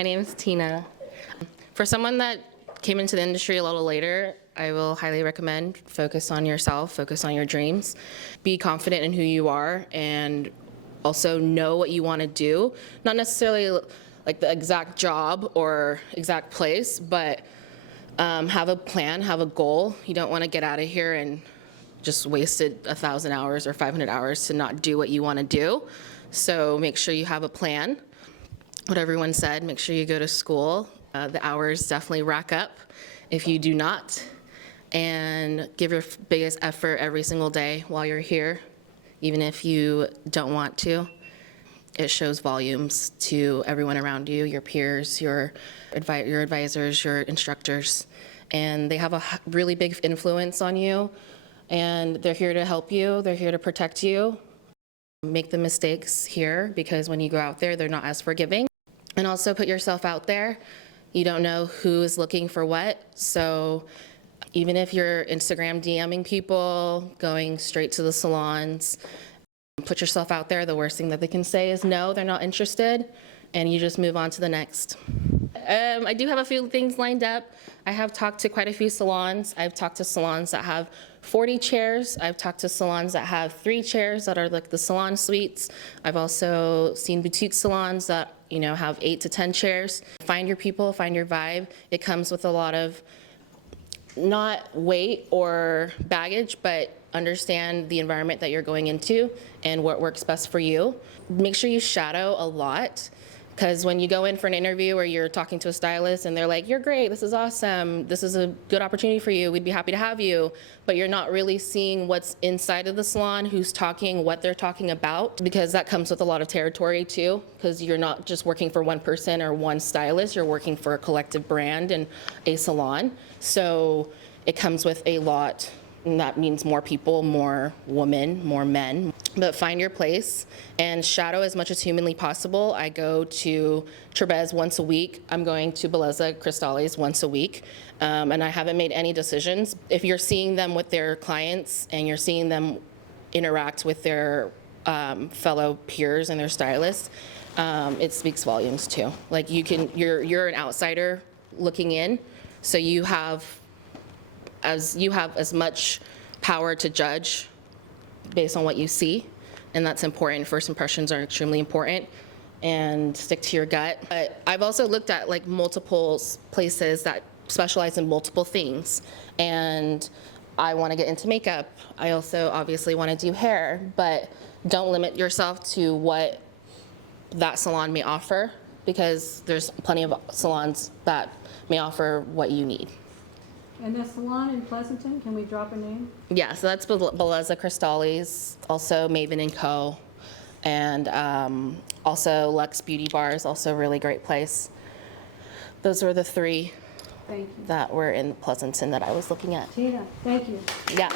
My name is Tina. For someone that came into the industry a little later, I will highly recommend focus on yourself, focus on your dreams, be confident in who you are, and also know what you want to do. Not necessarily like the exact job or exact place, but have a plan, have a goal. You don't want to get out of here and just wasted 1,000 hours or 500 hours to not do what you want to do. So make sure you have a plan. What everyone said, make sure you go to school. The hours definitely rack up if you do not. And give your biggest effort every single day while you're here, even if you don't want to. It shows volumes to everyone around you, your peers, your advisors, your instructors. And they have a really big influence on you. And they're here to help you. They're here to protect you. Make the mistakes here, because when you go out there, they're not as forgiving. And also put yourself out there. You don't know who is looking for what. So even if you're Instagram DMing people, going straight to the salons, put yourself out there. The worst thing that they can say is no, they're not interested, and you just move on to the next. I do have a few things lined up. I have talked to quite a few salons. I've talked to salons that have 40 chairs. I've talked to salons that have 3 chairs that are like the salon suites. I've also seen boutique salons that, have 8 to 10 chairs. Find your people, find your vibe. It comes with a lot of not weight or baggage, but understand the environment that you're going into and what works best for you. Make sure you shadow a lot, because when you go in for an interview or you're talking to a stylist and they're like, you're great, this is awesome, this is a good opportunity for you, we'd be happy to have you, but you're not really seeing what's inside of the salon, who's talking, what they're talking about, because that comes with a lot of territory too, because you're not just working for one person or one stylist, you're working for a collective brand and a salon. So it comes with a lot, and that means more people, more women, more men. But find your place and shadow as much as humanly possible. I go to Trebez once a week. I'm going to Bellezza Cristales once a week, and I haven't made any decisions. If you're seeing them with their clients and you're seeing them interact with their fellow peers and their stylists, it speaks volumes too. Like you're an outsider looking in, so you have as much power to judge based on what you see, and that's important. First impressions are extremely important, and stick to your gut. But I've also looked at like multiple places that specialize in multiple things, and I want to get into makeup. I also obviously want to do hair, but don't limit yourself to what that salon may offer, because there's plenty of salons that may offer what you need. And the salon in Pleasanton, can we drop a name? Yeah, so that's Bellezza Cristales, also Maven & Co., and also Lux Beauty Bar is also a really great place. Those were the 3 Thank you. that were in Pleasanton that I was looking at. Tina, thank you. Yeah.